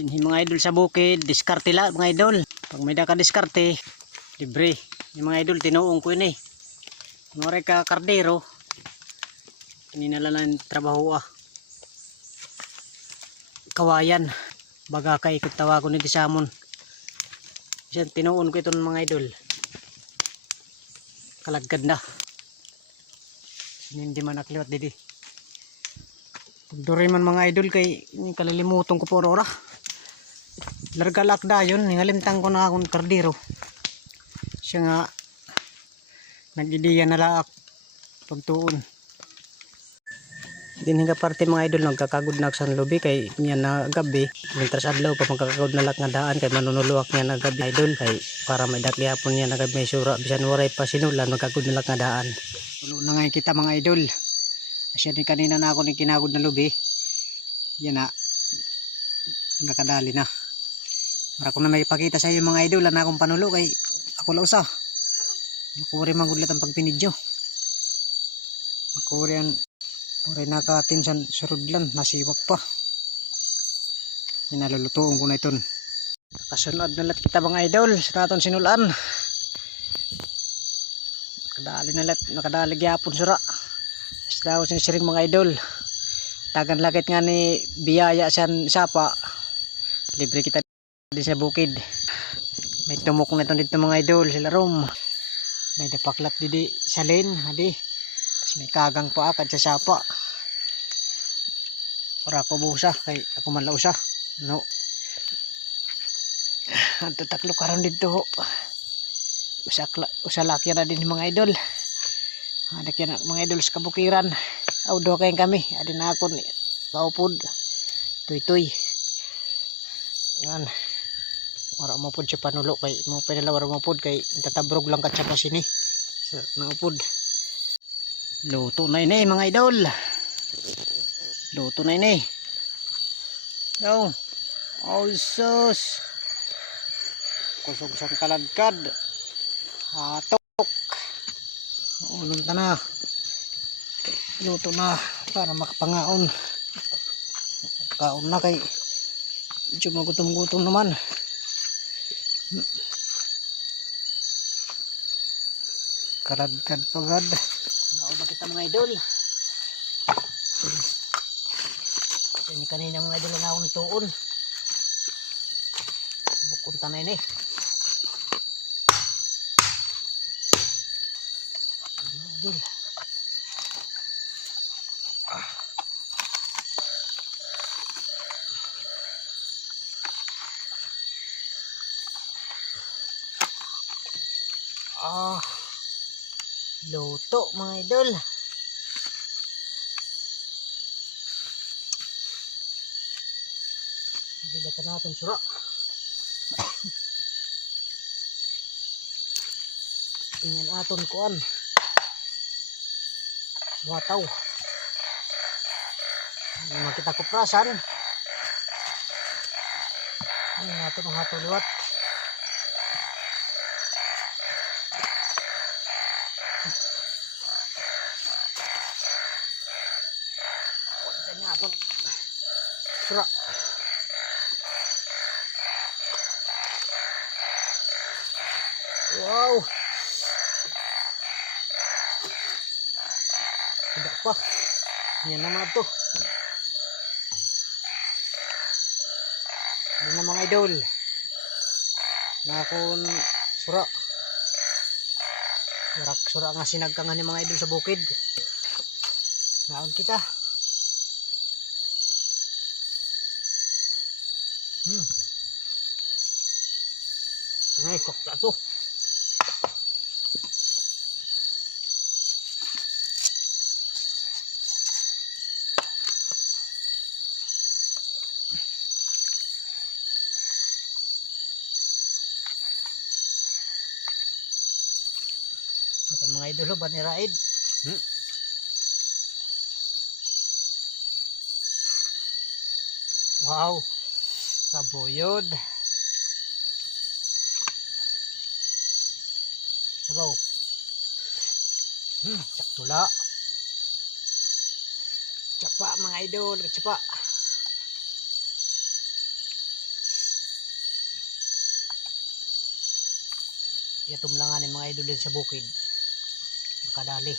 Dinhi mga idol sa bukid, diskarte la mga idol. Pag may daka diskarte, libre. Yung mga idol tinuong ko yun eh. Mga ka kardero, ininala ng trabaho kawayan. Baga kay ikot tawagon ni Tisamon. Diyan tinuon ko ito mga idol. Kalagkad na. Hindi man nakliwat didi. Pagduri man mga idol kay kalilimutan ko po ora. Larga lakda yun, ningalimtang ko na akong kardero. Siya nga nag-ideya na laak pagtuon. Din nga parte mga idol nagkakagod na sa lobby kay niya na gabi. Mintras adlaw pa magkakagod na lak nga daan kay manunuluwak niya na gabi idol kay para may dakyapon niya na gabi may sura bisan waray pa sinulan magkakagod na lak nga daan. Tulo na nga kita mga idol. Asya ni kanina na ako ni kinagod na lobby. Yan na nakadali na. Para ko na may ipakita sa iyo mga idol na akong panulo kay ako la usa. Makuri magudlat ang pagpinidyo. Makuri ang uri nakatin sa surudlan nasiwak pa. Inalulutuon ko na iton. Kasunod na lat kita mga idol sa naton sinulan. Nakadali gyapon sura. Daw sinisiring mga idol. Tagan lakit nga ni biyaya san sapa. Libre kita din sa bukid. May tumok na ito dito mga idol sila rom. May dapaklat didi salin hadi. Tapos may kagang pa akad sa sapa. Para ko busa kay ako man lausa. No. Ang tataklo karon dito. Usalaki na din mga idol. Ada kaya mga idol sa kabukiran. Audo kayo kami. Adi na ako ni kaupod. Tuy-tuy. Yan. Wala mo pod siya panulo kay mo pinala wala mo pod kay tatabrog lang katsa pa sini. So, naupod. Luto na ini mga idol. Luto na ini. Yo. Oh sus. Kusog sang kalagkad. Hatok. Ulun ta na. Luto na para makapangaon. Kaon na kay medyo magutom-gutom naman. Kalagkad pagad. Naon ba kita mga idol? Ini kanina mga idol na akong tuon. Bukon ta na ini. Idol. Luto mga idol. Bilatan natin sura. Ingin aton kuan. Wataw. Naman kita kuprasan. Ini natin ang hato liwat. Tanya aton. Sura. Wow. Tidak pa. Yan naman ito. Yan na mga idol. Nakon sura. Yarak sura nga sinagkangan ni mga idol sa bukid. Naon kita. Ay, kokta to. Okay, mga idol ba ni Raid? Wow, kabuyod. Sabaw. Saktula. Tsapa mga idol, tsapa. itumlangan ng mga idol din sa bukid. Makadali.